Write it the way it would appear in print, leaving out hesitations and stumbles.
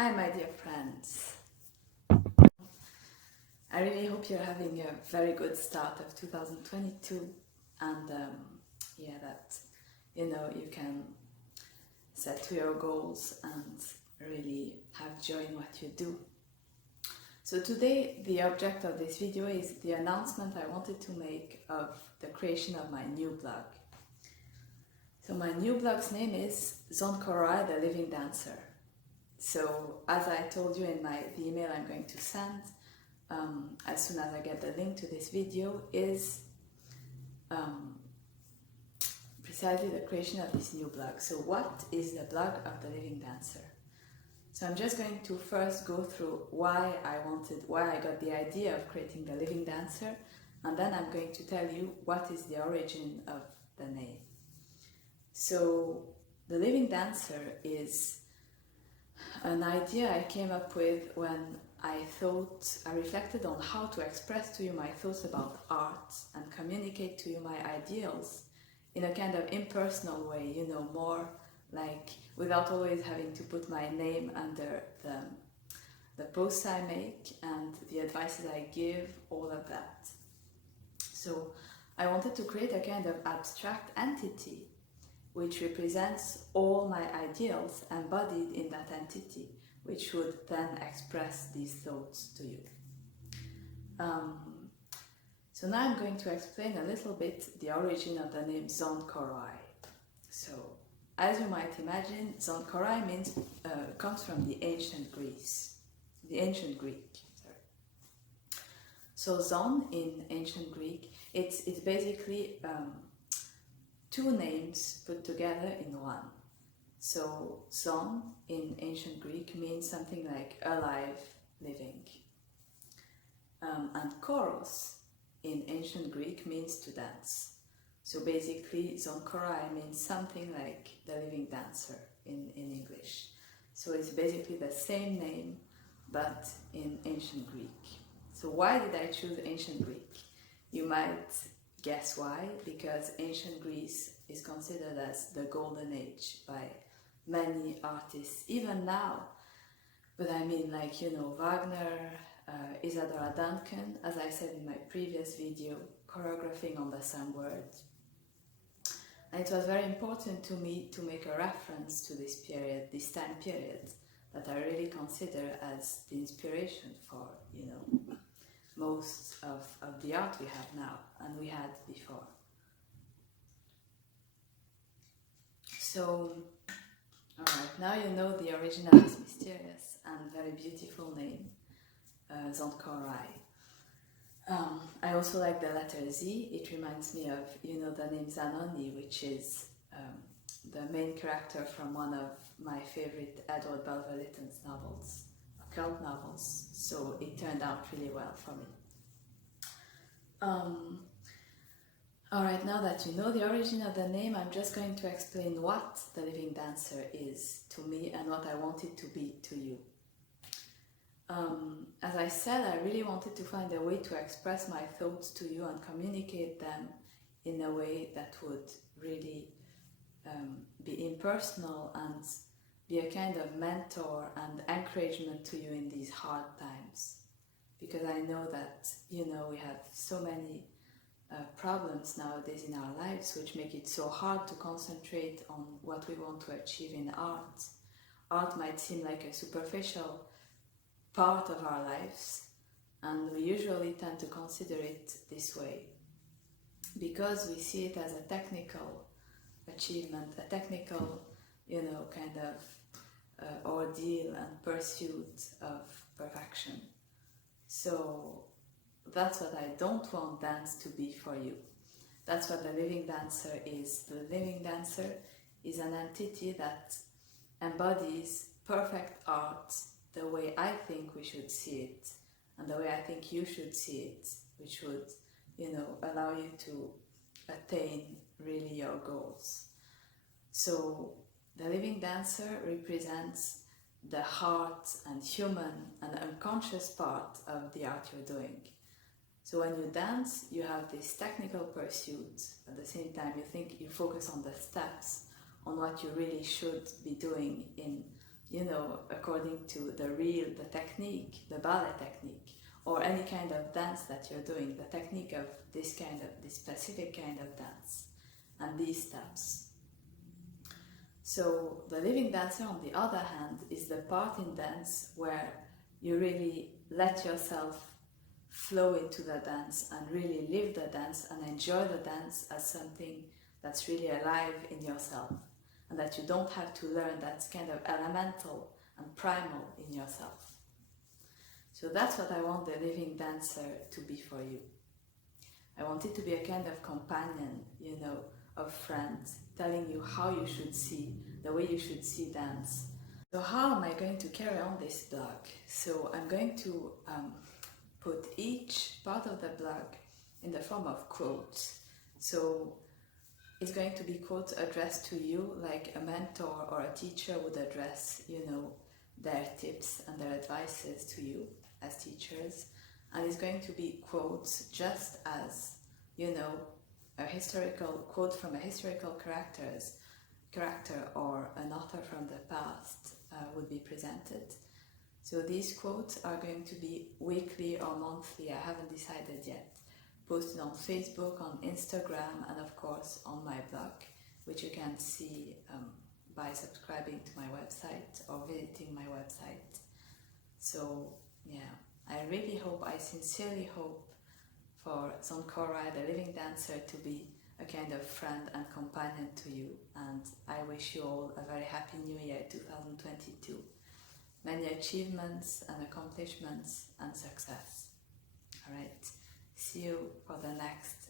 Hi, my dear friends. I really hope you're having a very good start of 2022 and that you can set to your goals and really have joy in what you do. So today the object of this video is the announcement I wanted to make of the creation of my new blog. So my new blog's name is Zonkorai, the Living Dancer. So as I told you in the email I'm going to send, as soon as I get the link to this video, is precisely the creation of this new blog. So what is the blog of the Living Dancer? So I'm just going to first go through why I got the idea of creating the Living Dancer, and then I'm going to tell you what is the origin of the name. So the Living Dancer is an idea I came up with when I reflected on how to express to you my thoughts about art and communicate to you my ideals in a kind of impersonal way, more like without always having to put my name under the posts I make and the advices I give, all of that. So I wanted to create a kind of abstract entity which represents all my ideals embodied in that entity, which would then express these thoughts to you. So now I'm going to explain a little bit the origin of the name Zonkorai. So, as you might imagine, Zonkorai comes from the ancient Greek. So Zon in ancient Greek, it's basically two names put together in one. So Zon in ancient Greek means something like alive, living. And Koros in ancient Greek means to dance. So basically Zonkorai means something like the living dancer in English. So it's basically the same name but in ancient Greek. So why did I choose ancient Greek? You might guess why, because ancient Greece is considered as the golden age by many artists, even now. But I mean, Wagner, Isadora Duncan, as I said in my previous video, choreographing on the same word. And it was very important to me to make a reference to this time period, that I really consider as the inspiration for, most of the art we have now and we had before. So, alright, now you know the origin of this mysterious and very beautiful name, Zonkorai. I also like the letter Z. It reminds me of, the name Zanoni, which is the main character from one of my favorite Edward Bulwer-Lytton's novels, occult novels. So it turned out really well for me. Alright, now that you know the origin of the name, I'm just going to explain what the Living Dancer is to me and what I want it to be to you. As I said, I really wanted to find a way to express my thoughts to you and communicate them in a way that would really be impersonal and be a kind of mentor and encouragement to you in these hard times. Because I know that, we have so many problems nowadays in our lives which make it so hard to concentrate on what we want to achieve in art. Art might seem like a superficial part of our lives, and we usually tend to consider it this way because we see it as a technical achievement, a technical, kind of ordeal and pursuit of perfection. So that's what I don't want dance to be for you. That's what the Living Dancer is. The Living Dancer is an entity that embodies perfect art the way I think we should see it and the way I think you should see it, which would, allow you to attain really your goals. So the Living Dancer represents the heart and human and unconscious part of the art you're doing. So when you dance, you have this technical pursuit. At the same time, you focus on the steps, on what you really should be doing in you know, according to the technique, the ballet technique, or any kind of dance that you're doing, the technique of this specific kind of dance, and these steps. So the living dancer, on the other hand, is the part in dance where you really let yourself flow into the dance and really live the dance and enjoy the dance as something that's really alive in yourself, and that you don't have to learn, that's kind of elemental and primal in yourself. So that's what I want the living dancer to be for you. I want it to be a kind of companion, you know, of friends, telling you how you should see, the way you should see dance. So how am I going to carry on this blog? So I'm going to put each part of the blog in the form of quotes. So it's going to be quotes addressed to you, like a mentor or a teacher would address, you know, their tips and their advices to you as teachers. And it's going to be quotes just as, you know, a historical quote from a historical character or an author from the past would be presented. So these quotes are going to be weekly or monthly, I haven't decided yet, posted on Facebook, on Instagram, and of course on my blog, which you can see by subscribing to my website or visiting my website. So yeah, I sincerely hope for Zonkorai, the living dancer, to be a kind of friend and companion to you, and I wish you all a very happy new year 2022. Many achievements and accomplishments and success. Alright, see you for the next